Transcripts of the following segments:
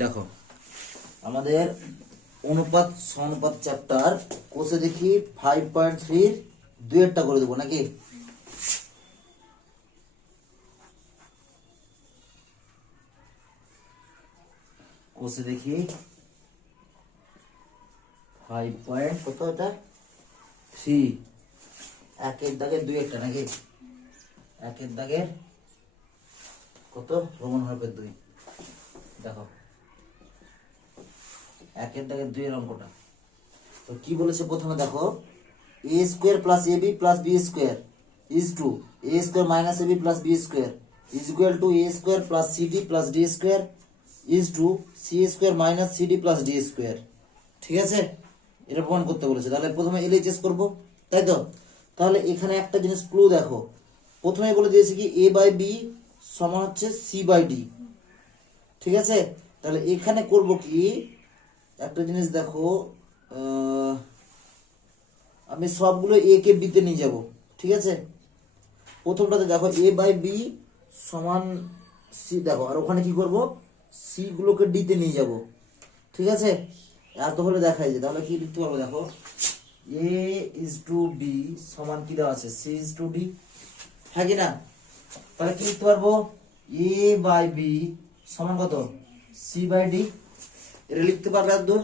দেখো আমাদের অনুপাত সমানুপাত চ্যাপ্টার কোষে দেখি 5.3 দুইটা করে দেবো নাকি? কোষে দেখি 5. কত এটা 3 একের দাগের দুই একটা নাকি? একের দাগের কত রোমান হরফের 2। দেখো একের দাগের 2 এর অঙ্কটা তো কি বলেছে প্রথমে দেখো a square plus ab plus b square is to a square minus ab plus b square is equal to a square plus cd plus d square is to c square minus cd plus d square. ঠিক আছে, এটা প্রমাণ করতে বলেছে। তাহলে প্রথমে LHS করব, তাই তো? তাহলে এখানে একটা জিনিস ক্লু দেখো, প্রথমে বলে দিয়েছে কি a বাই b সমান হচ্ছে c বাই d। ঠিক আছে, তাহলে এখানে করব কি একটা জিনিস দেখো, আমি সবগুলো a কে b তে নিয়ে যাব। ঠিক আছে, প্রথমটাতে দেখো a বাই b সমান c, দেখো আর ওখানে কি করব c গুলোকে d তে নিয়ে যাব। ঠিক আছে, এত হলে দেখাই যে তাহলে কি লিখতে পারবো, দেখো a is to b সমান কি দেওয়া আছে c is to d, হ্যাঁ কি না? তাহলে কি লিখতে পারবো a বাই b সমান কত c বাই d, এটা লিখতে পারবে একদম।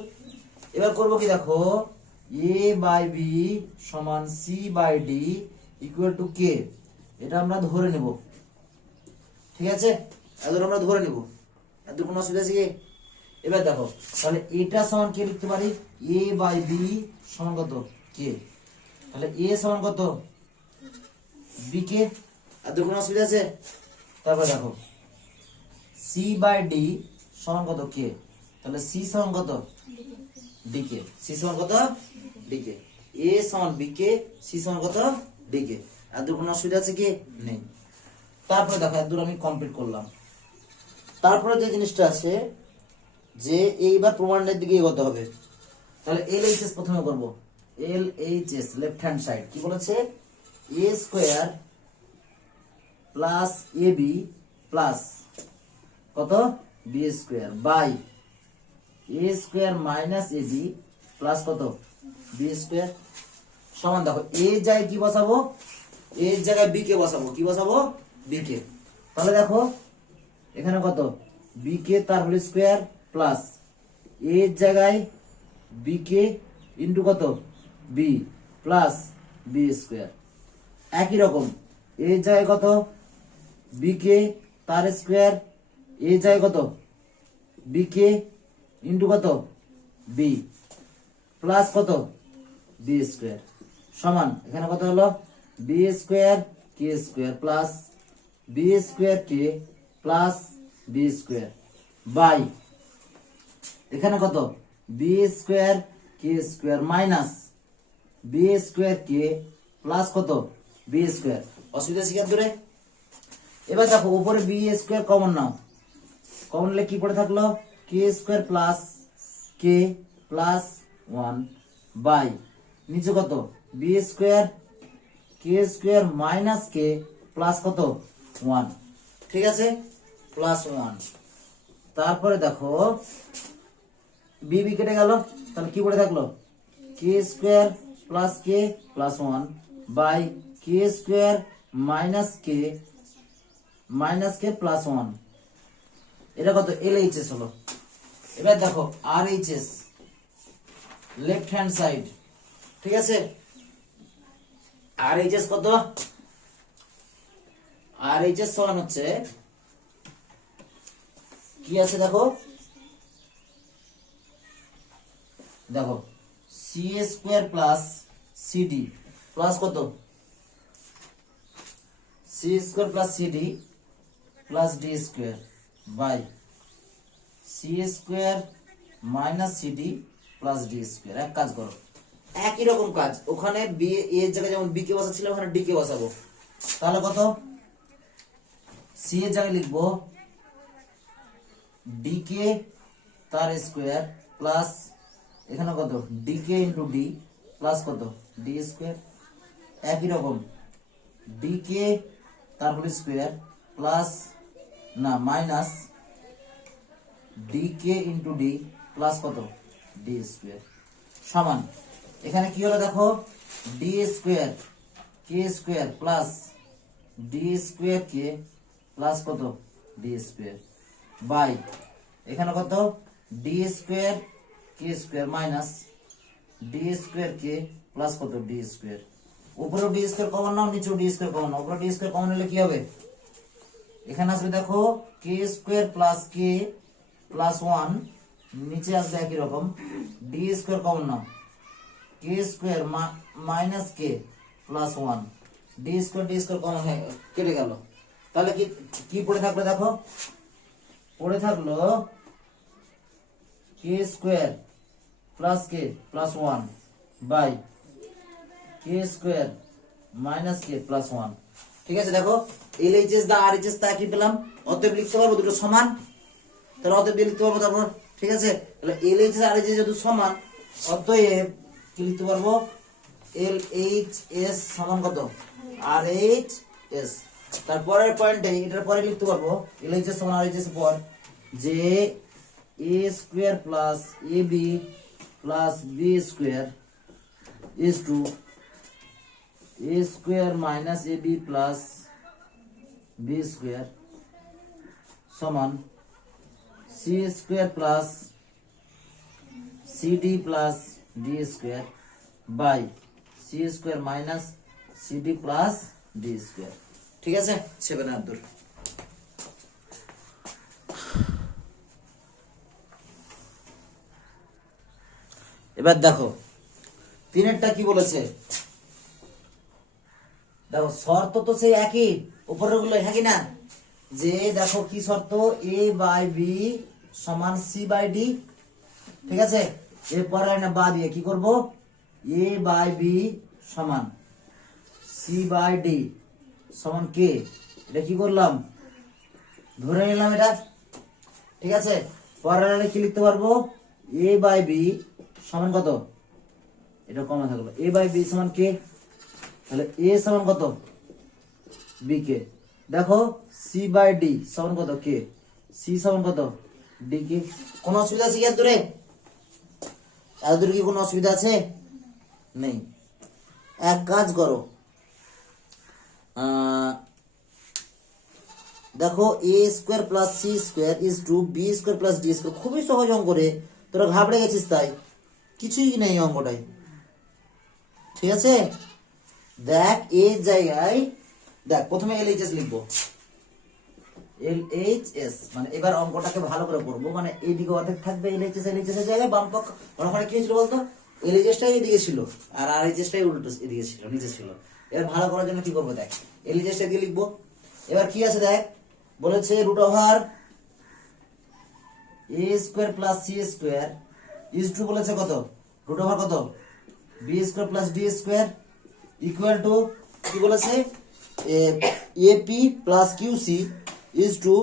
এবার করব কি দেখো a বাই b সমান c by d equal to k, এটা আমরা ধরে নেব। ঠিক আছে, এদের আমরা ধরে নেব, এদের কোনো অসুবিধা আছে কি? এবার দেখো তাহলে এটা সমান কে লিখতে পারি a বাই b সমান কত k, তাহলে a সমান কত b k, এদের কোনো অসুবিধা আছে? তারপর দেখো c বাই d সমান কত k, তাহলে c সমান কত dk, c সমান কত dk, a সমান bk, c সমান কত dk, এদের কোনো অসুবিধা আছে কি? নেই। তারপরে দেখো এদূর আমি কমপ্লিট করলাম। তারপরে যে জিনিসটা আছে যে এইবার প্রমাণের দিকে এগোতে হবে। তাহলে এলএইচএস প্রথমে করব, এলএইচএস লেফট হ্যান্ড সাইড কি বলেছে a square plus ab plus কত b square by a square minus ab plus কত b স্কয়ার সমান, দেখো a জায়গায় কি বসাবো, a এর জায়গায় b কে বসাবো, কি বসাবো b কে। তাহলে দেখো এখানে কত b কে তার হোল স্কয়ার প্লাস a এর জায়গায় b কে ইনটু কত b প্লাস b স্কয়ার, একই রকম a এর জায়গায় কত b কে তার স্কয়ার, a এর জায়গায় কত b কে ইনটু কত b প্লাস কত b স্কয়ার সমান, এখানে কত হলো b square k square plus b square k plus b square by এখানে কত b square k square minus b square k plus কত b স্কয়ার। অসুবিধা শিকার ধরে। এবার দেখো উপরে b স্কয়ার কমন নাও, কমন নিলে কি পড়ে থাকলো k square plus k plus 1 by নিচে কত b square k square minus k plus কত 1। ঠিক আছে, প্লাস 1। তারপরে দেখো b b কেটে গেল, তাহলে কি পড়ে থাকলো k square plus k plus 1 by k square minus k plus 1, এটা কত এলএইচএস হলো। এবার দেখো আরএইচএস লেফট হ্যান্ড সাইড। ঠিক আছে, আরএইচএস কত, আরএইচএস সমান হচ্ছে কি আছে দেখো, দেখো C square plus CD plus কত C square plus CD plus D square by C square minus CD plus D square. এক কাজ করো, একই রকম কাজ, ওখানে বি এর জায়গায় যেমন বি কে বসাচ্ছিল ওখানে ডি কে বসাবো। তাহলে কত সি এর জায়গায় লিখবো ডি কে তার স্কয়ার প্লাস এখানে কত ডি কে ইন্টু ডি প্লাস কত ডি স্কয়ার, একই রকম ডি কে তার হোল স্কয়ার প্লাস না মাইনাস ডি কে ইন্টু ডি প্লাস কত ডি স্কোয়ার সমান এখানে কি হলো দেখো D square k square plus D square k plus কত ডি স্কোয়ার বাই এখানে কত D square k square minus D square k plus কত ডি স্কোয়ার উপরে ডি স্কোয়ার কমন নাও নিচে ডি স্কোয়ার কমন নাও উপরে ডি স্কোয়ার কমন হলে কি হবে এখানে আসবে দেখো K square plus K plus one নিচে আসবে একই রকম ডি স্কোয়ার কমন নাও K square minus K plus one D square common হয়ে কেটে গেল তাহলে কি কি পড়ে থাকলো দেখো পড়ে থাকলো K square plus K plus one by K square minus K plus one ঠিক আছে দেখো এলএইচএস দা আরএইচএস তা কি পেলাম অতএব লিখতে পারবো দুটো সমান তাহলে অতএব লিখতে পারবো তারপর ঠিক আছে তাহলে এলএইচএস আরএইচএস যেহেতু সমান অতএব কি লিখতে পারবো এলএইচএস সমান কত আরএইচএস তারপরের পয়েন্টে এটার পরে লিখতে পারবো এলএইচএস সমান আরএইচএস পর যে A square plus AB plus B square is to A square minus AB plus B square সমান C square plus CD plus D square by C square minus CD plus D square ঠিক আছে 7 আর দূর এবার দেখো তিনেরটা কি বলেছে দেখো শর্ত তো সেই একই উপরের গুলো একই না যে দেখো কি শর্ত a বাই বি সমান সি বাই ডি ঠিক আছে এরপরে লাইনে বা দিয়ে কি করব a বাই বি সমান সি বাই ডি সমান কে এটা কি করলাম ধরে নিলাম এটা ঠিক আছে পরের লাইনে কি লিখতে পারবো a বাই বি সমান কত এটা কমা থাকলো a বাই বি সমান কে তাহলে a সমান কত b কে দেখো c বাই d সমান কত কে c সমান কত d কে কোন অসুবিধা আছে কি এত দূরে এত দূরে কি কোনো অসুবিধা আছে নেই এক কাজ করো দেখো a square plus c square is to b square plus d square খুবই সহজ অঙ্ক রে তোরা ঘাবড়ে গেছিস তাই কিছুই নেই অঙ্কটাই ঠিক আছে দেখ এই জায়গায় দেখ প্রথমে এলএইচএস লিখবো এলএইচএস মানে এবার অঙ্কটাকে ভালো করে করব মানে এইদিকে অর্ধেক থাকবে এলএইচএস এর জায়গায় বাম পক্ষ ওখানে কি ছিল বলতো এলএইচএসটাই এদিকে ছিল আর আরএইচএসটাই উল্টো এদিকে ছিল নিচে ছিল এবার ভালো করার জন্য কি করব দেখ এলএইচএসটা দিয়ে লিখবো এবার কি আছে দেখ বলেছে root over a square plus c square is to বলেছে কত রুট ওভার কত b square plus d square equal to কি বলেছে ap plus qc is to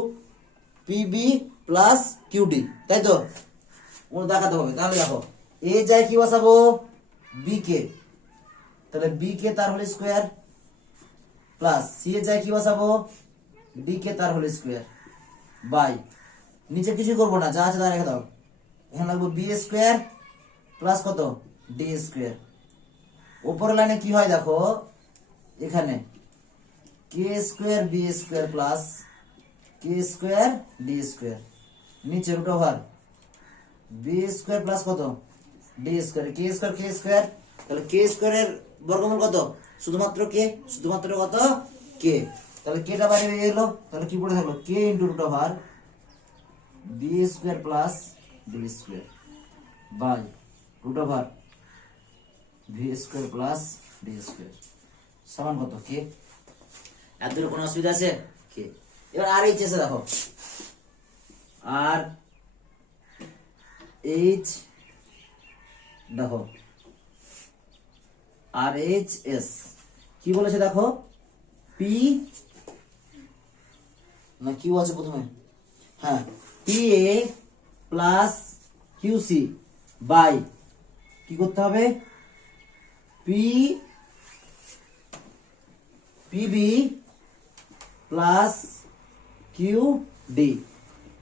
pb plus qd তাই তো ওর দেখাতে হবে তাহলে দেখো a যায় কি বসাবো b কে তাহলে b কে তার হোল স্কয়ার প্লাস c এ যায় কি বসাবো d কে তার হোল স্কয়ার বাই নিচে কিছু করব না যা আছে তা রেখে দাও এখানে লাগবে b স্কয়ার প্লাস কত d স্কয়ার উপরের লাইনে কি হয় দেখো এখানে k square b square plus k square d square নিচে root over b square plus কত d স্কয়ার k স্কয়ার তাহলে k স্কয়ারের বর্গমূল কত শুধুমাত্র k শুধুমাত্র কত k তাহলে k টা বাইরে বেরিয়ে এলো তাহলে কি পড়ে থাকলো k root over b square plus d square by root over v square plus d square সমান কত k এর দূরে কোনো অসুবিধা আছে k এবার আর এইচ এসে দেখো আর এইচ দেখো আর এইচ এস কি বলেছে দেখো পি না কিউ আছে প্রথমে হ্যাঁ P A plus Q C by কি করতে হবে P PB plus Q D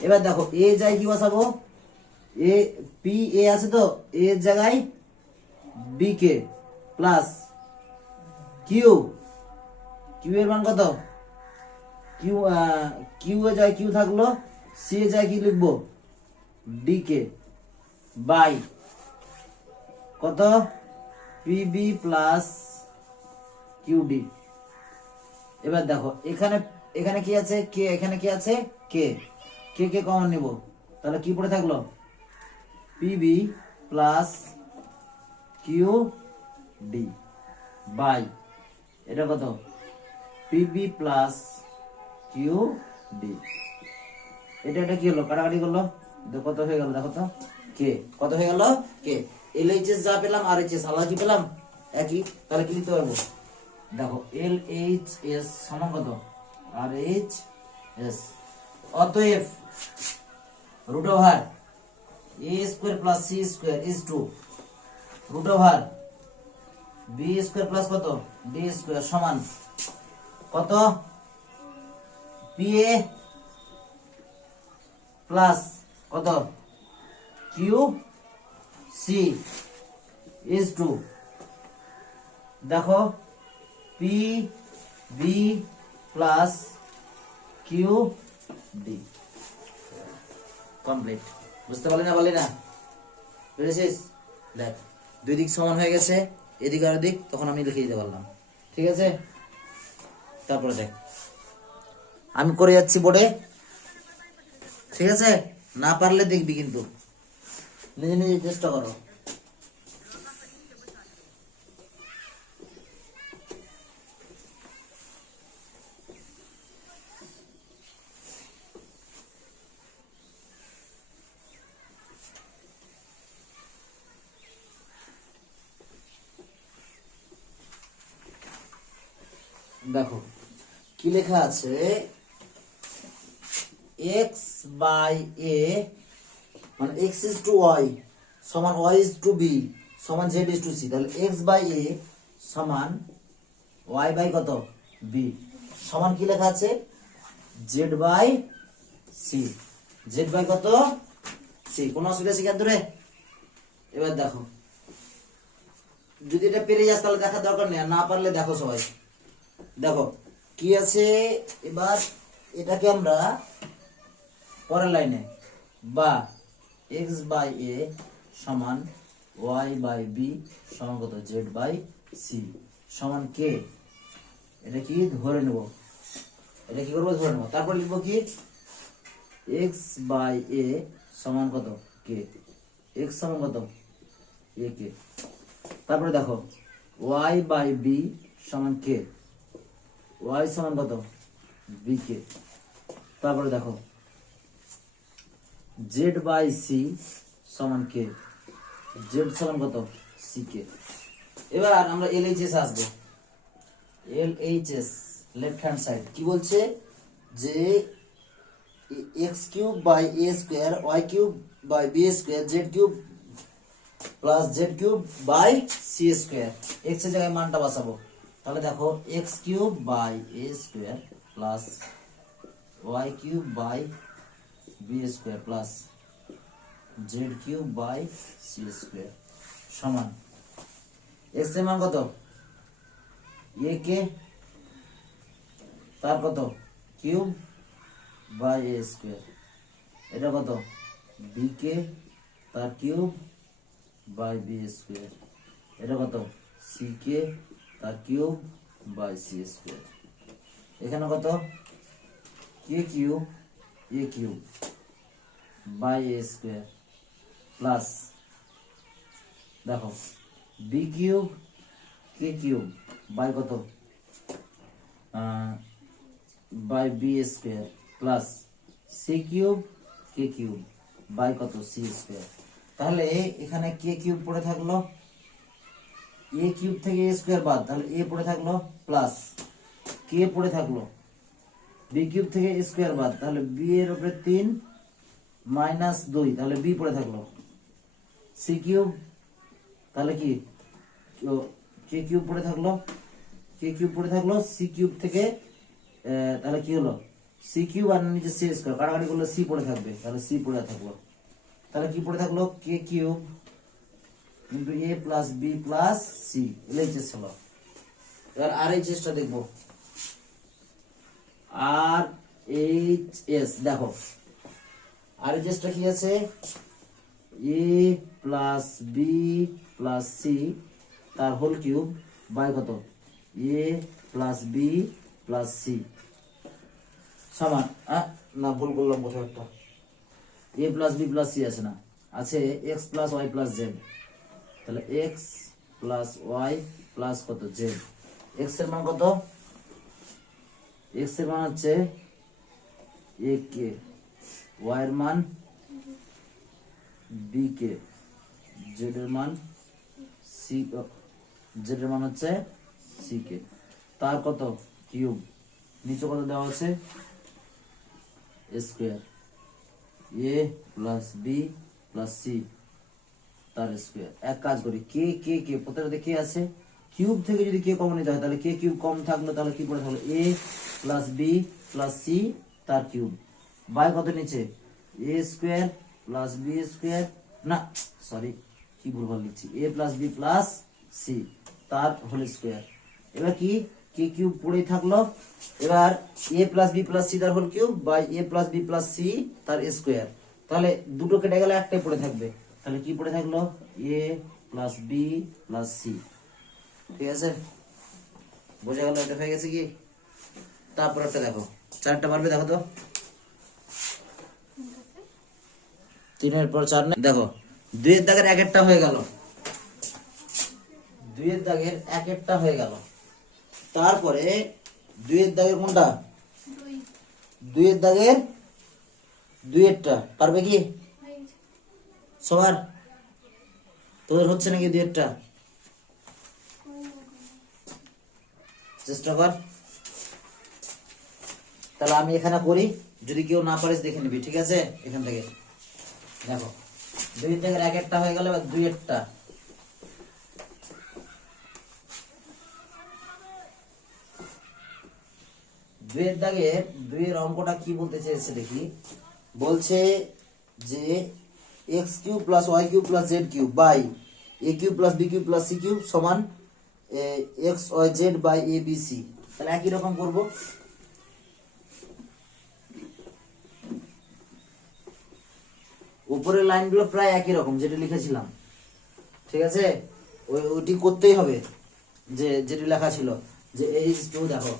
এবার দেখো এ যায় কি বসাবো, এ পি এ আছে তো এ জায়গায় B k plus Q, Q এর মান কত, কিউ কিউ এ যায় কিউ থাকলো, সি এ যায় কি লিখবো ডি কে বাই কত পিবি প্লাস কিউডি। এবার দেখো এখানে এখানে কি আছে কে, এখানে কি আছে কে, কে কে কমন নিব, তাহলে কি পড়ে থাকলো PB plus Q D by এটা কত পিবি প্লাস কিউ ডি। এটা এটা কি হলো কাটাকাটি করলো, কত হয়ে গেল দেখো তো কে, কত হয়ে গেল কে, এল এইচ এস যা পেলাম আর এইচ এস আলাদা কি পেলাম একই, তাহলে কি লিখতে পারবো দেখো এল এইচ এস সমান কত আর এইচ এস, অতএব root over A square plus C square is to root over B square plus কত ডি স্কোয়ার সমান কত পি এ প্লাস কত কিউ সি ইজ টু দেখো P B plus Q D. Complete, বুঝতে পারলি না বলি না, বুঝেছিস? দেখ দুই দিক সমান হয়ে গেছে, এদিক আর দিক, তখন আমি লিখে দিতে পারলাম। ঠিক আছে, তারপরে দেখ আমি করে যাচ্ছি বোর্ডে, ঠিক আছে? না পারলে দেখবি কিন্তু, নিজে নিজে চেষ্টা করো। দেখো কি লেখা আছে, x বাই a মানে x is to y সমান y is to b সমান z is to c, তাহলে x বাই a সমান y বাই কত b সমান কি লেখা আছে z by c, z by কত c। কোন অসুবিধা শিখার ধরে? এবার দেখো যদি এটা পেরে যাস তাহলে দেখার দরকার নেই, না পারলে দেখো সবাই। দেখো কি আছে, এবার এটাকে আমরা পরের লাইনে বা x বাই a সমান y বাই b সমান কত z বাই c সমান k, এটা কি ধরে নেব, এটা কি করবো ধরে নেব। তারপর লিখবো কি x বাই a সমান কত k, x সমান কত a k। তারপরে দেখো y বাই b সমান k, y সমান কত b k। তারপরে দেখো z বাই c সমান k, z সমান কত c k। এবার আমরা LHS আসবো, LHS লেফট হ্যান্ড সাইড কি বলছে যে x cube by a square y cube by b square z cube plus z cube by c square, x এর জায়গায় মানটা বসাবো। তাহলে দেখো x cube by a square plus y cube by b square plus z cube by c square সমান x এর মান কত a কে, তার কত কিউব বাই a স্কয়ার, এটা কত b কে তার কিউব বাই b স্কয়ার, এটা কত c কে তার কিউব বাই c স্কয়ার, এখানে কত k cube a cube by a square plus দেখো b cube k cube by কত by b square plus c cube k cube by কত c square. তাহলে এখানে k কিউব পড়ে থাকলো, a কিউব থেকে a স্কয়ার বাদ, তাহলে a পড়ে থাকলো প্লাস k পড়ে থাকলো, b কিউব থেকে a স্কয়ার বাদ, তাহলে b এর উপরে 3 মাইনাস 2, তাহলে b পড়ে থাকলো c কিউব, তাহলে কি k কিউব পড়ে থাকলো, k কিউব পড়ে থাকলো c কিউব থেকে তাহলে কি হলো সি কিউব আর নিচে সি স্কয়ার, কাটাকাটি করলে সি পড়ে থাকবে, তাহলে সি পড়ে থাকলো। তাহলে কি পড়ে থাকলো? K cube into a plus B plus c, LHS হলো। এবার আর এইচ এসটা দেখবো। আর এইচ এস দেখো, আর এইচ এসটা কি আছে? A plus B plus C তার হোল কিউব বাই কত? A plus B plus C সমান, না ভুল করলাম কোথাও একটা, A plus B plus C আছে না, আছে X plus Y plus Z. তাহলে এক্স প্লাস ওয়াই প্লাস কত? জেড। এক্স এর মান কত? এক্স এর মান হচ্ছে এ কে, ওয়াই এর মান বি কে, জেড এর মান সি, জেড এর মান হচ্ছে সি কে, তার কত? কিউব। নিচে কত দেওয়া আছে? স্কোয়ার, এ প্লাস বি প্লাস সি তার স্কোয়ার। এক কাজ করি, কে কে কে প্রত্যেকটাতে কে আছে, কিউব থেকে যদি কে কমন নিতে হয় তাহলে কে কিউব কম থাকলো, তাহলে কি পড়ে থাকলো? A plus B plus C তার কিউব বাই কত নিচে? A square plus B square, না সরি কি ভুলভাল লিখছি, A plus B plus C তার হোল স্কোয়ার। এবার কি? কে কিউব পড়েই থাকলো। এবার A plus B plus C তার whole cube by A plus B plus C তার স্কোয়ার। তাহলে দুটো কেটে গেলে একটাই পড়ে থাকবে, তাহলে কি পড়ে থাকলো? A plus B plus C. ঠিক আছে, বোঝা গেল? এটা হয়ে গেছে কি? তারপর একটা দেখো, চারটা পারবে দেখো তো, তিনের পর চার নেই। দেখো দুইয়ের দাগের এক একটা হয়ে গেল, দুইয়ের দাগের এক একটা হয়ে গেল। তারপরে দুইয়ের দাগের কোনটা? দুইয়ের দাগের দুইয়েরটা পারবে কি সবার? তোদের হচ্ছে নাকি দুইয়েরটা? চেষ্টা কর। তাহলে আমি এখানে করি, যদি কেউ না পারিস দেখে নিবি, ঠিক আছে? এখান থেকে দেখো, দুই থেকে এক একটা হয়ে গেল, এবার দুই একটা। দুইয়ের দাগে দুইয়ের অঙ্কটা কি বলতে চেয়েছে দেখি। বলছে যে x cube plus y cube plus z cube by a cube plus b cube plus c cube সমান x y z by A B C. তাহলে একই রকম করবো। উপরের লাইনগুলো প্রায় একই রকম যেটা লিখেছিলাম, ঠিক আছে? ওইটি করতেই হবে, যে যেটি লেখা ছিল যে এইচ টু, দেখো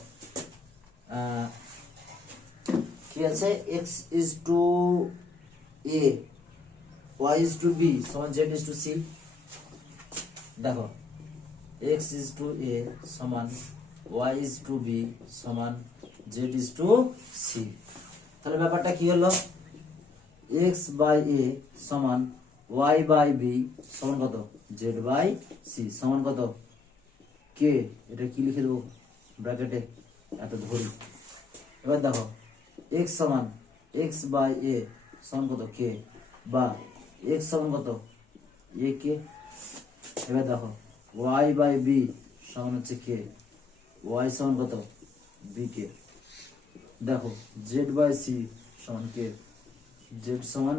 কি আছে, X is to A Y is to B সমান জেড ইজ টু সি। দেখো এক্স ইজ টু এ সমান ওয়াই ইজ টু বি সমান জেড ইজ টু সি। তাহলে ব্যাপারটা কি হলো? x বাই এ সমান y বাই বি সমান কত? z বাই সি সমান কত? কে। এটা কি লিখে দেবো ব্র্যাকেটে, এত ধরি। এবার দেখো x সমান x বাই এ সমান কত? কে, বা x সমান কত? এ কে। এবার দেখো y বাই বি সমান হচ্ছে কে, y সমান কত? বি কে। দেখো z বাই সি সমান কে, জেড সমান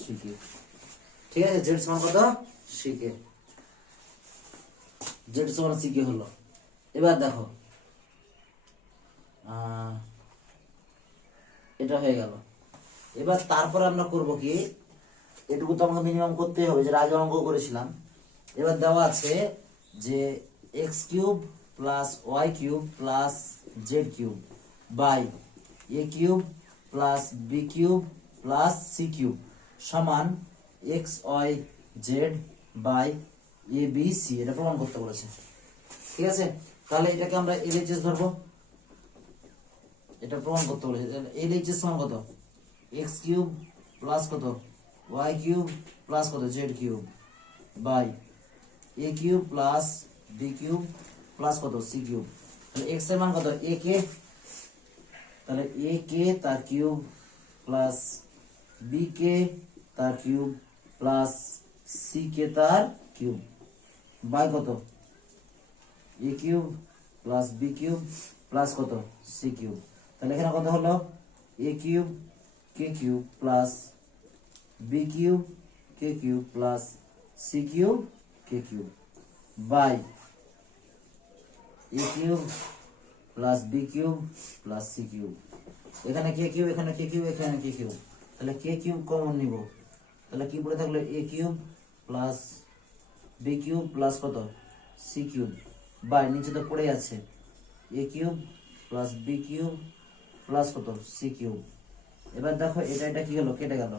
শিখে। ঠিক আছে, জেড সমান কত? শিখে, জেড সমান শিখে হলো। এবার দেখো এটা হয়ে গেল। এবার তারপর আমরা করব কি, এটুকু তো আমাকে মিনিমাম করতেই হবে, যেটা আগে অঙ্ক করেছিলাম। এবার দেওয়া আছে যে x cube plus y cube plus z cube by a cube plus b cube plus c cube সমান x y z by A B c. এটা প্রমাণ করতে বলেছে, ঠিক আছে? তাহলে এটাকে আমরা এলএইচএস ধরবো, এটা প্রমাণ করতে বলেছে। এলএইচএস সমান কত? এক্স কিউব প্লাস কত? ওয়াই কিউব প্লাস কত? Z cube by a cube plus b cube plus কত? C cube. তাহলে এক্স এর মান কত? এ কে, তাহলে এ কে তার কিউব প্লাস বি কে তার কিউব প্লাস সি কে তার কিউব বাই কত? A cube plus b cube plus কত? C cube. তাহলে এখানে কত হলো? A cube k cube plus b cube k cube plus c cube k cube by a cube plus b cube plus c cube. এখানে k cube, এখানে k cube, এখানে k cube, তাহলে k cube common নিব, তাহলে কি পড়ে থাকলো a cube plus b cube plus কত সি কিউব বাই নিচে তো পড়ে আছে a cube plus b cube plus কত সি কিউব। এবার দেখো এটা এটা কি হলো, কেটে গেল,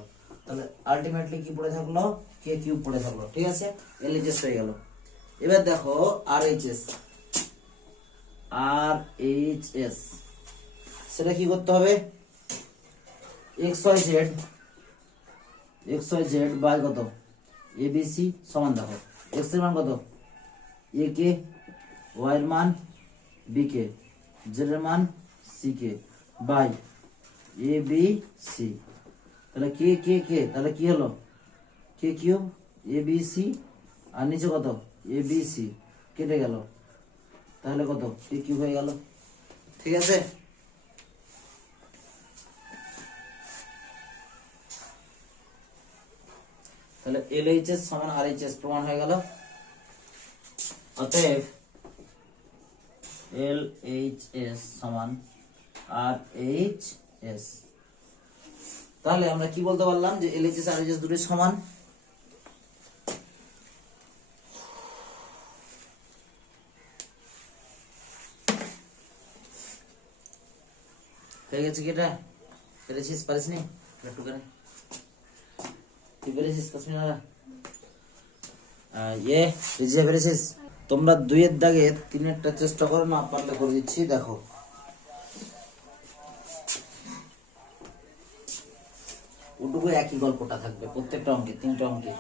তাহলে আলটিমেটলি কি পড়ে থাকলো কে কিউব পড়ে থাকলো। ঠিক আছে, এলএইচএস হয়ে গেল। এবার দেখো আর এইচ এস, সেটা কি করতে হবে, এক্স ওয়াই জেড বাই কত এবিসি সমান, দেখো এক্স এর মান কত এ কে, ওয়াই এর মান বি কে, জেড এর মান C K by A B C. তাহলে কে কে কে, তাহলে কি হলো K cube A B C আর নিচে কত এ বি সি, কেটে গেল, তাহলে কত কে কিউব হয়ে গেল। ঠিক আছে, তাহলে এলএইচএস সমান আরএইচএস প্রমাণ হয়ে গেল। অতএব এলএইচএস সমান আরএইচএস। তাহলে আমরা কি বলতে পারলাম যে এলএইচএস আর আরএইচএস দুটোই সমান। হয়ে গেছে কি, এটা পেরেছিস পারিস নি একটু করে, তুই পেরেছিস কাশ্মীরা ইয়ে রিজিয়া পেরেছিস। তোমরা 2 এর দাগে 3 এরটা চেষ্টা করো, না পারলে করে দিচ্ছি। দেখো ওটুকু একই গল্পটা থাকবে প্রত্যেকটা অঙ্কে, 3টা অঙ্কে।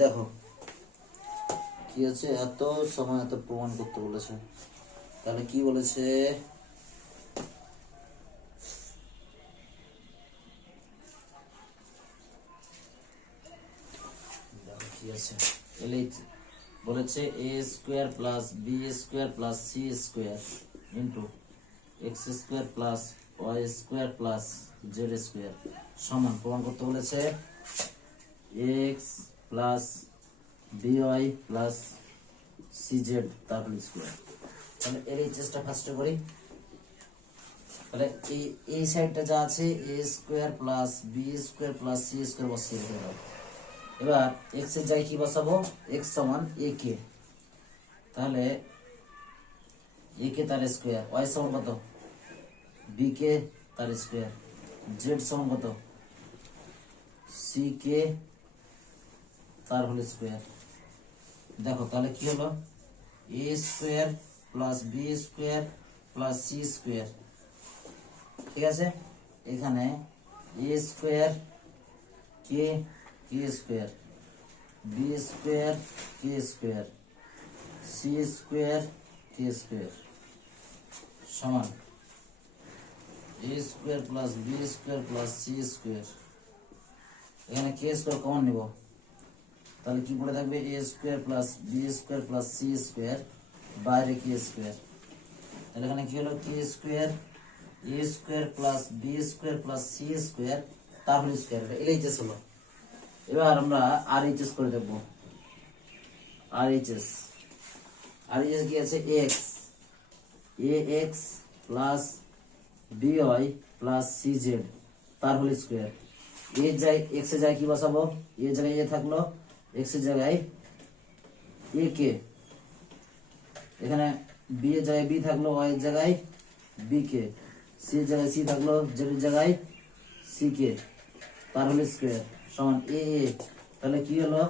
দেখো কি আছে, এত সময় এত প্রমাণ করতে বলেছে, তাহলে কি বলেছে, দেখো কি আছে, এলএইচ বলেছে a square plus B square plus C square into x square plus y square plus z square সমান, প্রমাণ করতে বলেছে x plus b y plus c z তার হোল স্কোয়ার। তাহলে এর এইচএসটা ফার্স্টে করি। তাহলে এই সাইডটা যা আছে a square plus B square plus C square বসিয়ে রেখে দাও। এবার এক্স এর জায়গায় কি বসাবো, এক্স সমান এ কে, তাহলে এ কে তার স্কোয়ার, ওয়াই সমান কত বি কে তার স্কোয়ার, জেড সমান কত সি কে তার হোল স্কোয়ার। দেখো তাহলে কি হলো a square plus B square plus C square. ঠিক আছে, এখানে a square k k square, b square k square, c square k square সমান a square plus B square plus C square. এখানে k square common নিব, তাহলে কি পড়ে থাকবে a square plus B square plus C square বাইরে k square. তাহলে এখানে কি হলো k square a square plus B square plus C square তার হোল স্কোয়ার, এটা এলএইচএস হলো। এবার আমরা আরএইচএস করে দেখব। আরএইচএস কি আছে, a x plus b y plus c z তার হোল স্কোয়ার। এ যাই এক্স এর জায়গায় কি বসাবো, এ জায়গায় এ থাকলো, এক্স এর জায়গায় এ কে, এখানে বি এর জায়গায় বি থাকলো, ওয়াই এর জায়গায় বি কে, সি এর জায়গায় সি থাকলো, জেড এর জায়গায় সি কে তার হোল স্কোয়ার সমান এ এ। তাহলে কি হলো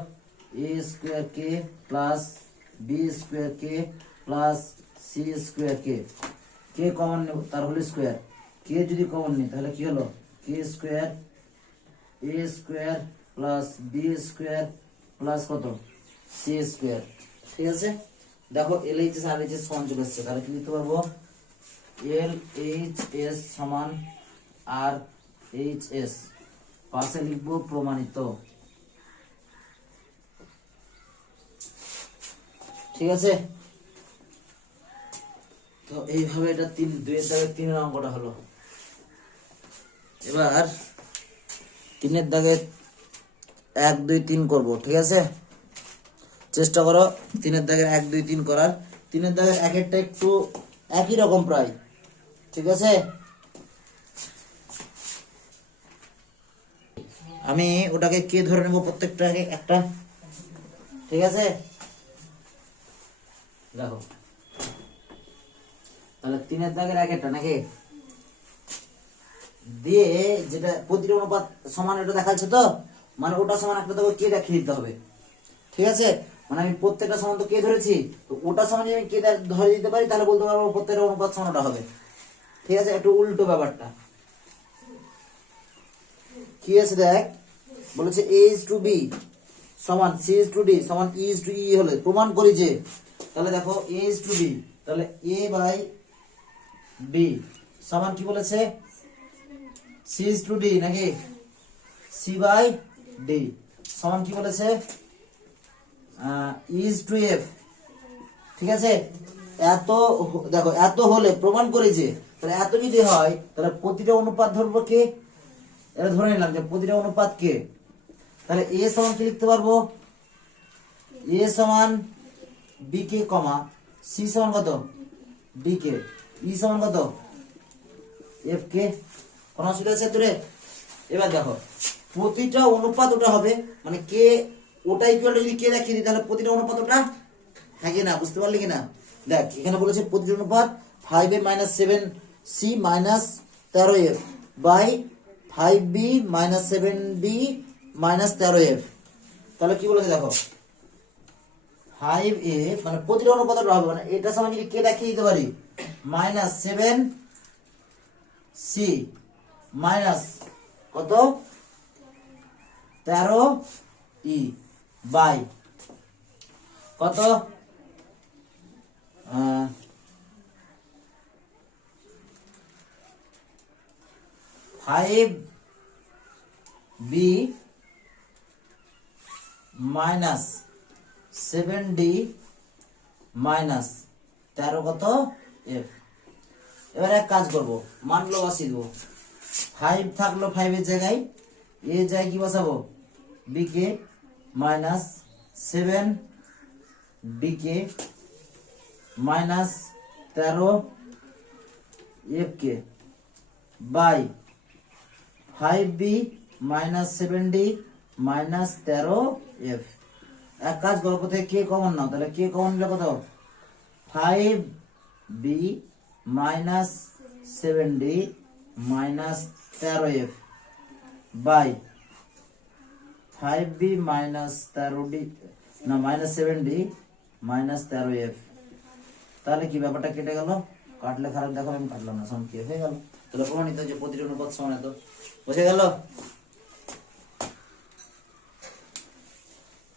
a square k plus B square k plus C square k, K common নেব তার হোল স্কোয়ার, কে যদি কমন নিই তাহলে কি হলো k square a square plus B square plus কত সি স্কোয়ার। ঠিক আছে, দেখো এলএইচএস আর এইচএস সমান চলে এসছে, তাহলে কি লিখতে পারবো এল এইচ এস সমান আর এইচ এস, পাশে লিখবো প্রমাণিত। ঠিক আছে, তো এইভাবে এটা 2 এর দাগে 3 অঙ্কটা হলো। এবার 3 এর দাগে 1 2 3 করব। ঠিক আছে, চেষ্টা করো 3 এর দাগে 1 2 3 করার। 3 এর দাগের এক একটা একটু একই রকম প্রায়। ঠিক আছে, আমি ওটাকে কে ধরে নেব প্রত্যেকটা একটা। ঠিক আছে, দেখো তাহলে 3 এর দাগের এক একটা নাকি দিয়ে যেটা প্রতিটা অনুপাত সমান এটা দেখাচ্ছে, তো মানে ওটা সমান একটা দেবো কে দেখিয়ে দিতে হবে। ঠিক আছে, মানে আমি প্রত্যেকটা সমান তো কে ধরেছি, তো ওটা সমান যদি আমি কে ধরে দিতে পারি তাহলে বলতে পারবো প্রত্যেকটা অনুপাত সমান ওটা হবে। ঠিক আছে, একটু উল্টো ব্যাপারটা কি আছে দেখ, বলেছে a is to b সমান c is to d সমান e is to e হলে প্রমাণ করি যে, তাহলে দেখো a is to b, তাহলে a বাই b সমান কি বলেছে c is to d নাকি c বাই d সমান কি বলেছে e is to f। ঠিক আছে, এত দেখো এত হলে প্রমাণ করি যে, তাহলে এত যদি হয় তাহলে প্রতিটা অনুপাত ধরবো কে, এটা ধরে নিলাম যে প্রতিটা অনুপাত কে, তাহলে a সমান কি লিখতে পারবো a সমান b কে কমা c সমান কত d কে, e সমান কত f কে। কোন অসুবিধা আছে তোরে? এবার দেখো প্রতিটা অনুপাত ওটা হবে মানে কে, ওটা ইকুয়াল যদি কে দেখিয়ে দিই তাহলে প্রতিটা অনুপাত ওটা থাকে না, বুঝতে পারলি কিনা? দেখ এখানে বলেছে প্রতিটা অনুপাত 5a - 7c - 13f by 5b - 7d - 13f। তাহলে কি বলেছে দেখো 5a মানে প্রতিটা অনুপাত ওটা হবে, মানে এটা সমান যদি কে দেখিয়ে দিতে পারি -7c মাইনাস কত 13e বাই কত 5b মাইনাস 7d মাইনাস 13 কত f। এবার এক কাজ করব, মানগুলো বসিয়ে দেবো। 5 থাকলো 5 এর জায়গায় এ যায় কি বসাবো b K minus 7 b K minus 13 f K by 5b minus 7d minus 13 f। এক কাজ করবো থেকে কে কমন নাও, তাহলে কে কমন নিলে কত 5b minus 7d minus 13f by 5b minus 13d না মাইনাস 7d মাইনাস 13f। তাহলে কি ব্যাপারটা কেটে গেল, কাটলে খারাপ দেখো আমি কাটলাম না, সমান কি হয়ে গেল। তাহলে প্রমাণিত যে প্রতিটা অনুপাত সমান এত, বুঝে গেল।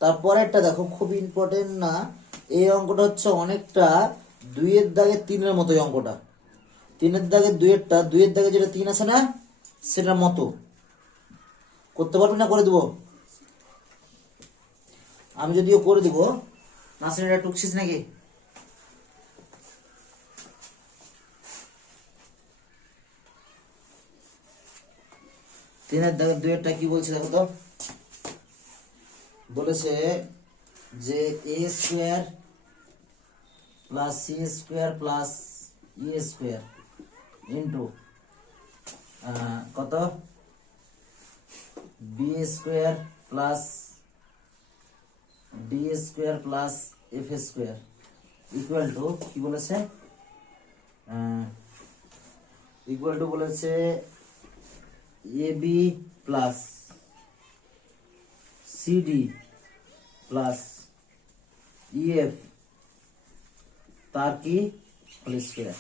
তারপরেরটা দেখো খুব ইম্পর্টেন্ট না, এই অঙ্কটা হচ্ছে অনেকটা 2 এর দাগে 3 এর মতো অঙ্কটা। 3 এর দাগে 2 এরটা, 2 এর দাগে যেটা 3 আছে না সেটার মতো। করতে পারবি না? করে দিব আমি, যদিও করে দিব না। সেটা টুকছিস নাকি? তিনের দাগে 2 এরটা কি বলছে দেখো তো, বলেছে যে a square plus c square plus e square into কত b square plus d square plus f square equal to কি বলেছে, ইকুয়াল টু বলেছে ab plus cd plus ef তার কি হোল স্কয়ার,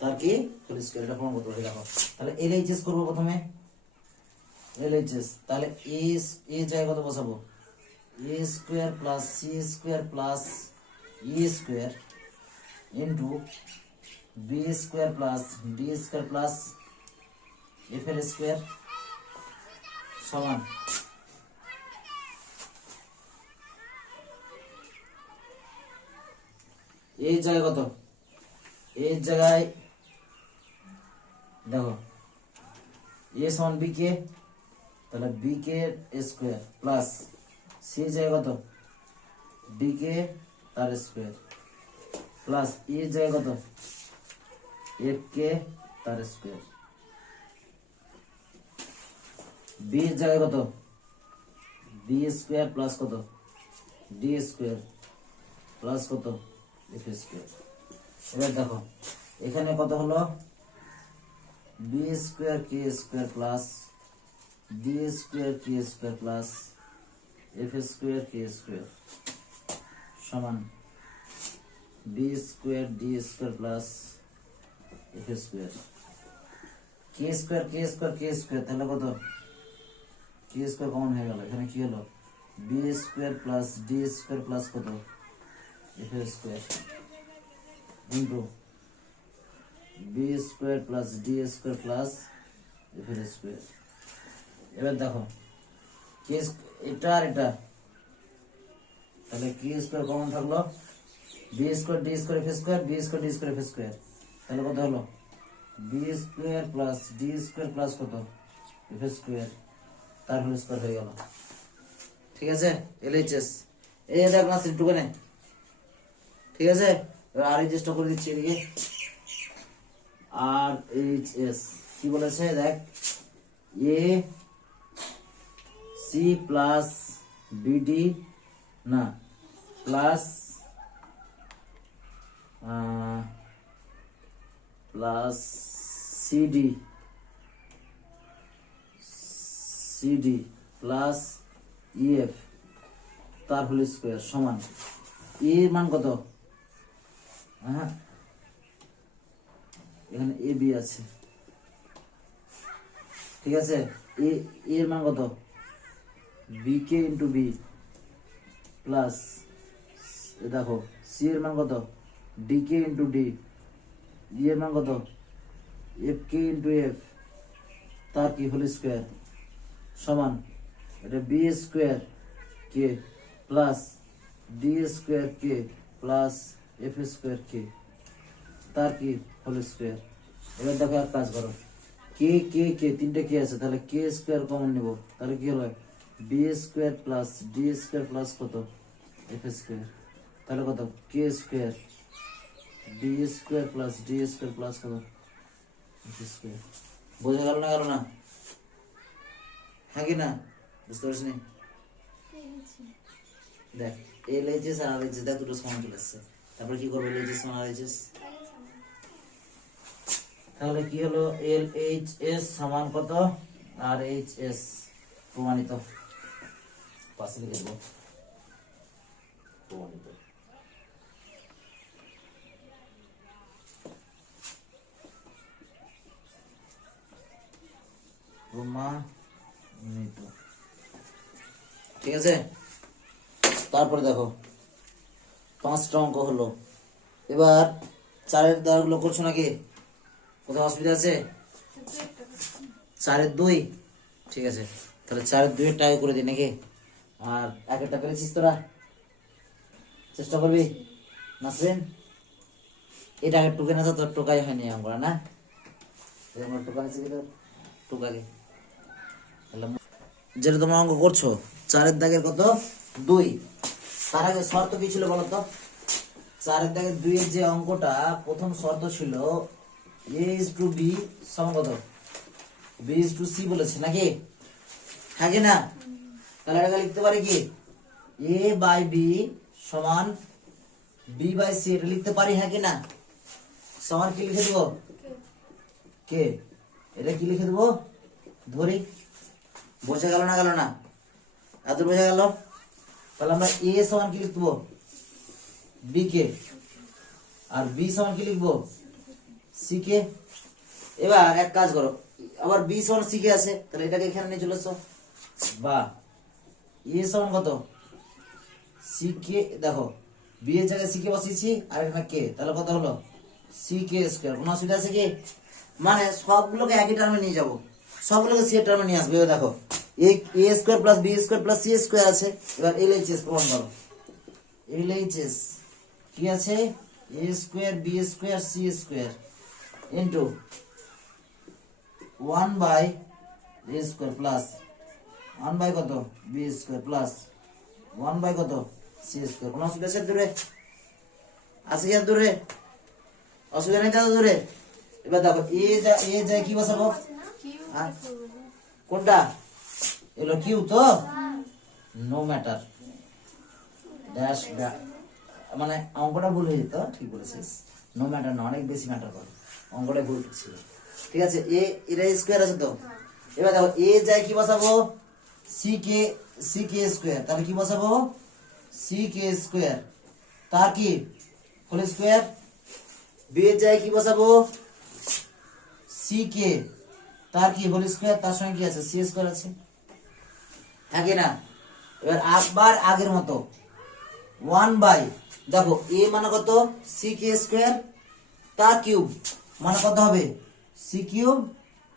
তার কি হোল স্কয়ার। এটা প্রমাণ করতে হবে। দেখো তাহলে LHS করব প্রথমে, LHS তাহলে a জায়গা কত বসাবো a square plus c square plus e square into B square plus D square plus F এর স্কোয়ার সমান এই জায়গায় কত, এই জায়গায় দেখো এ সমান বি কে, তাহলে বি কে স্কোয়ার প্লাস সি জায়গায় কত ডি কে তার স্কোয়ার প্লাস ই জায়গায় কত এফ কে তার স্কোয়ার, বি জায়গায় কত বি স্কোয়ার প্লাস কত ডি স্কোয়ার প্লাস কত এফ স্কোয়ার। এবার দেখো এখানে কত হলো b square k square plus D square k square plus f square k square সমান b square d square plus f square k square k square k square, তাহলে কত k square common হয়ে গেল, এখানে কি হলো b square plus D square plus কত f square into b square plus D square plus f square. এবার দেখো কে এটা আর এটা, তাহলে কে স্কোয়ার কমন থাকলো b square d square f square, b square d square f square, তাহলে কত হলো b square plus D square plus কত এফ স্কোয়ার তার হোল স্কোয়ার হয়ে গেল। ঠিক আছে এলএইচএস এই দেখ না সিটুকে নে, ঠিক আছে। এবার আর এই চেষ্টা করে দিচ্ছি এদিকে আর এইচ এস কি বলেছে দেখ এ সি প্লাস বিডি না plus plus CD CD plus EF তার হোল স্কোয়ার সমান ই এর মান কত, হ্যাঁ এখানে এ বি আছে, ঠিক আছে এ এর মান কত বি কে ইন্টু বি প্লাস দেখো সি এর মান কত ডি কে ইন্টু ডি, ই এর মান কত এফ কে ইন্টু এফ তার কি হোল স্কোয়ার সমান এটা B square k plus D square k plus f square কে তার কি হোল স্কোয়ার। এবার দেখো এক কাজ করো কে কে কে তিনটে কে আছে, তাহলে কে স্কোয়ার কমন নিব, তাহলে কি হলো b square plus D square plus কত এফ স্কোয়ার, তাহলে কত k square b square plus D square plus কত এফ স্কোয়ার। বোঝা গেল না, গেল না, হ্যাঁ কি না বুঝতে পারছি নি? দেখ এল এইচএস আর আর এইচএস দেখ দুটো সমান চলে আসছে, তারপরে কি করবো এল এইচএস সমান আর এইচএস, তাহলে কি হলো এল এইচ এস সমান কত আর এইচ এস প্রমাণিত, পাশে লিখে দেবো প্রমাণিত। প্রমাণিত ঠিক আছে। তারপরে দেখো 5টা অঙ্ক হলো, এবার 4-এর দাগগুলো করছো নাকি, কোথাও অসুবিধা আছে? 4-এর 2 ঠিক আছে, তাহলে 4-এর 2 টাই করে দিই নাকি, আর একটা পেরেছিস তোরা, চেষ্টা করবি নাসরিন, এটা আগে টুকে না তো তোর টোকাই হয়নি আমরা না, আমরা টোকা হয়েছে কি তোর টোকাকে, যেটা তোমরা অঙ্ক করছো 4-এর দাগের কত 2, তার আগে শর্ত কি ছিল বলতো, 4-এর দাগের 2-এর যে অঙ্কটা প্রথম শর্ত ছিল a is to b সমান কত b is to c বলেছে নাকি, হ্যাঁ কি না, তাহলে এটা লিখতে পারি কি a by b সমান b by c, এটা লিখতে পারি হ্যাঁ কি না, সমান কি লিখে দেবো কে, এটা কি লিখে দেবো ধরি, বোঝা গেল না, গেল না এত বোঝা গেল। তাহলে আমরা a সমান কি লিখবো b কে, আর b সমান কি লিখবো c কে। এবার এক কাজ করো, আবার b সমান c কে আছে, তাহলে এটাকে এখানে নিয়ে চলে এসো, বা a সমান কত c কে, দেখো b এর জায়গায় c কে বসিয়েছি আর এখানে কে, তাহলে কত হলো সি কে স্কয়ার। কোনো অসুবিধা আছে কি? মানে সবগুলোকে একই টার্মে নিয়ে যাব, সবগুলোকে সি এর টার্মে নিয়ে আসবে। এবার দেখো a square plus B square plus c square আছে। এবার এলএইচএস প্রমাণ করো। এলএইচএস কি আছে? A square b square C square into 1 by a square plus 1 by কত বি স্কয়ার প্লাস 1 বাই কত সি স্কয়ার। কোনো অসুবিধা আছে? দূরে আছে কি? দূরে অসুবিধা নেই দাদা, দূরে। এবার দেখো এ যায় কি বসাবো? কোনটা? এলো কিউ তো, নো ম্যাটার ড্যাশ, মানে অঙ্কটা ভুল হয়ে যেত। ঠিক বলেছিস, নো ম্যাটার না, অনেক বেশি ম্যাটার করে, অঙ্কটা ভুল ছিল। ঠিক আছে, এটা স্কয়ার আছে তো। এবার দেখো এ যায় কি বসাবো? C k square. তাহলে কি বসাবো? সি কে স্কয়ার তার কি হোল স্কয়ার। বি এর যায় কি বসাবো? সি কে তার কি হোল স্কয়ার, তার সঙ্গে কি আছে? সি স্কয়ার আছে, থাকে না? এবার আবার আগের মতো 1 বাই, দেখো এ মানে কত? সি কে স্কয়ার তার কিউব মানে কত হবে? C cube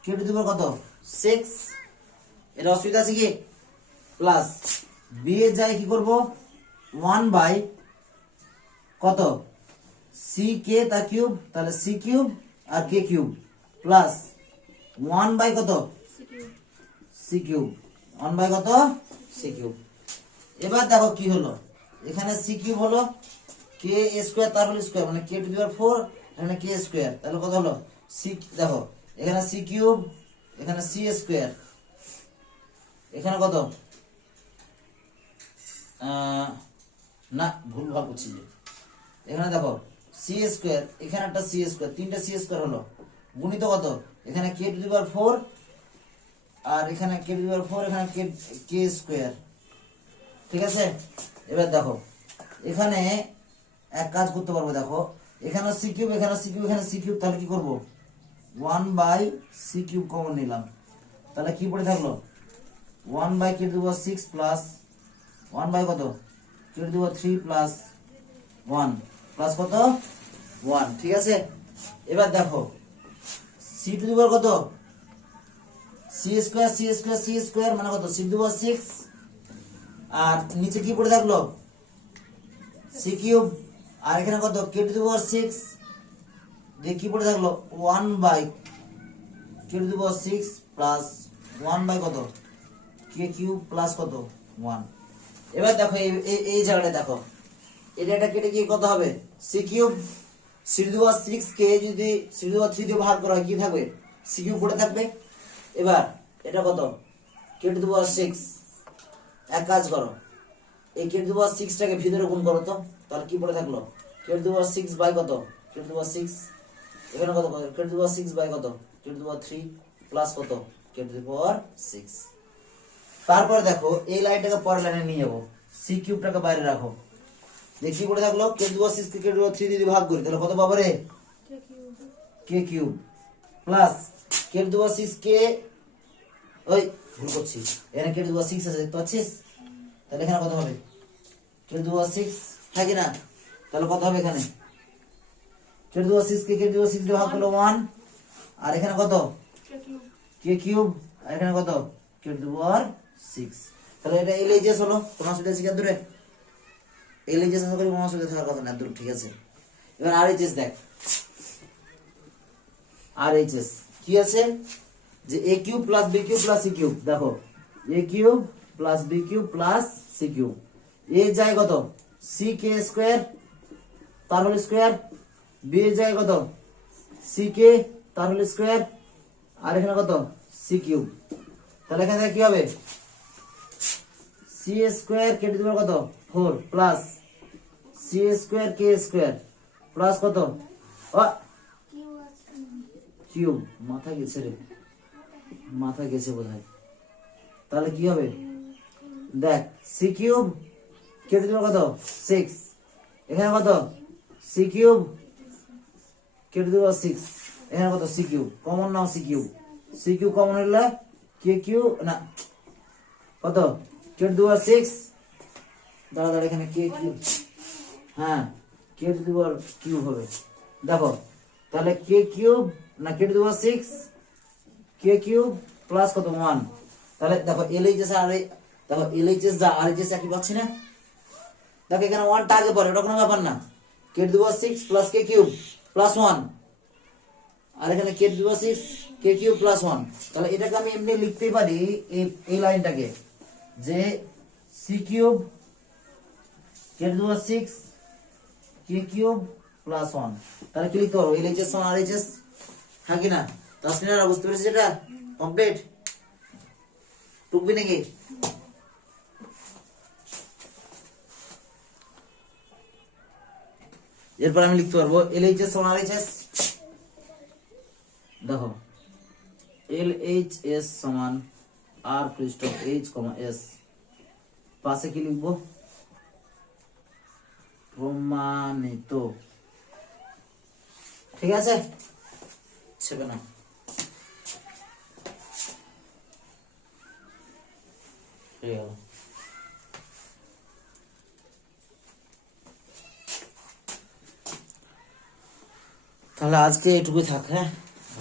K to the power কত? 6। এর অসুবিধা আছে কি? প্লাস বি এর যায় কি করব? 1 বাই কত? সি কে তার কিউব, তাহলে সি কিউব আর কে কিউব প্লাস 1 বাই কত? C cube. 1 বাই কত? C cube. এবার দেখো কি হলো, এখানে সি কিউব হলো কে স্কয়ার তার হোল স্কয়ার, মানে কে টু দি পাওয়ার 4, এখানে কে স্কয়ার, তাহলে কত হলো? সি, দেখো এখানে সি কিউব, এখানে সি স্কয়ার, এখানে কত? না ভুল ভাগ করছি যে, এখানে দেখো সি স্কয়ার, এখানে একটা সি স্কয়ার, তিনটা সি স্কয়ার হলো গুণিত কত? এখানে কে টু দি পাওয়ার 4 আর এখানে কে টু দি পাওয়ার 4, এখানে কে স্কয়ার। ঠিক আছে, এবার দেখো এখানে এক কাজ করতে পারবো, দেখো এখানে সি কিউব, এখানে সি কিউব, এখানে সি কিউব, তাহলে কি করব? 1 বাই সি কিউব কমন নিলাম, তাহলে কি পড়ে থাকলো? 1 by K to the power 6 plus 1 by কত? K to the power 3 plus 1 plus কত? 1। ঠিক আছে, এবার দেখো সি টু দি পাওয়ার কত? C square C square C square মানে কত? সি টু দি পাওয়ার 6 আর নিচে কি পড়ে থাকলো? সি কিউব, আর এখানে কত? কে টু দি পাওয়ার 6 দিয়ে কি পড়ে থাকলো? 1 by K to the power 6 plus 1 by কত? কে কিউব প্লাস কত? 1। এবার দেখো এই জায়গাটা দেখো, এটা কেটে গিয়ে কত হবে? C cube, c to the power 6 কে যদি সি টু দি পাওয়ার 3 দিয়ে ভাগ করা হয় কি থাকবে? সি কিউব পড়ে থাকবে। এবার এটা কত? K to the power 6। এক কাজ করো, এই কে টু দি পাওয়ার 6 টাকে ভিতরে গুণ করো তো, তাহলে কি পড়ে থাকলো? কে টু দি পাওয়ার 6 বাই কত? কে টু দি পাওয়ার 6, এখানে কত? K to the power 6 by কত? K to the power 3 plus কত? K to the power 6। তারপরে দেখো এই লাইনটাকে পরের লাইনে নিয়ে যাবো, সি কিউবটাকে বাইরে রাখো, দেখি কি পড়ে থাকলো? কে to the power 6 K to the power 3 দিয়ে ভাগ করি, তাহলে কত পাবো রে? K cube plus k to the power 6 কে, ওই ভুল করছি, এখানে কে টু দি পাওয়ার 6 আছে দেখতে পাচ্ছিস, তাহলে এখানে কত হবে? কে টু দি পাওয়ার 6 থাকে না, তাহলে কত হবে? এখানে k to the power 6 K to the power 6 দিয়ে ভাগ করলে 1, আর এখানে কত? কে কিউব, আর এখানে কত? K to the power 6। তাহলে এটা এলএইচএস হলো। কোনো অসুবিধা আছে কি? দূরে এলএইচএস আশা করি কোনো অসুবিধা থাকার কথা না, দূর। ঠিক আছে, এবার আরএইচএস দেখ। আরএইচএস কি আছে? যে a cube plus b cube plus c cube. দেখো a cube plus b cube plus c cube, a যায় কত? সি কে স্কয়ার তার হোল স্কয়ার, বি এর যায় কত? সি কে তার হোল স্কয়ার, আর এখানে কত? C cube. তাহলে এখানে কি হবে? C square k to the power কত? 4 plus c square k square plus কত? কিউব, মাথা গেছে রে, মাথা গেছে বোধহয়। তাহলে কি হবে? দেখ c cube K to the power কত? 6, এখানে কত? C cube K to the power 6, এখানে কত? C cube. কমন নাও c cube, c cube common হলে কে কিউব না কত? কে টু দি পাওয়ার 6, দাঁড়া দাঁড়া, এখানে কে কিউব, হ্যাঁ কে টু দি পাওয়ার কিউব হবে। দেখো তাহলে কে কিউব না k to the power 6 K cube plus কত 1। তাহলে দেখো এলএইচএস আর দেখো এলএইচএস যা আরএইচএস একই পাচ্ছি না। দেখো এখানে 1 টা আগে পড়ে, ওটা কোনো ব্যাপার না। K to the power 6 plus k cube plus 1, আর এখানে k to the power 6 K cube plus 1। তাহলে এটাকে আমি এমনি লিখতে পারি এই লাইনটাকে যে C cube K to the power 6 K cube plus 1। তাহলে কি লিখতে পারবো এলএইচএস সমান আরএইচএস, হ্যাঁ কি না? তাসমিনারা বুঝতে পেরেছিস এটা কমপ্লিট? টুকবি নাকি? এরপর আমি লিখতে পারবো এলএইচএস সমান আরএইচএস। দেখো এলএইচএস সমান আর পৃষ্ঠক এইচ কমা এস, পাশে কি লিখবো প্রমাণিত। ঠিক আছে, ছেবে না। ঠিক আছে, তাহলে আজকে এটুকুই থাক। হ্যাঁ,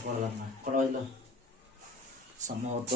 করলাম না, কটা বাজলো সম্ভবত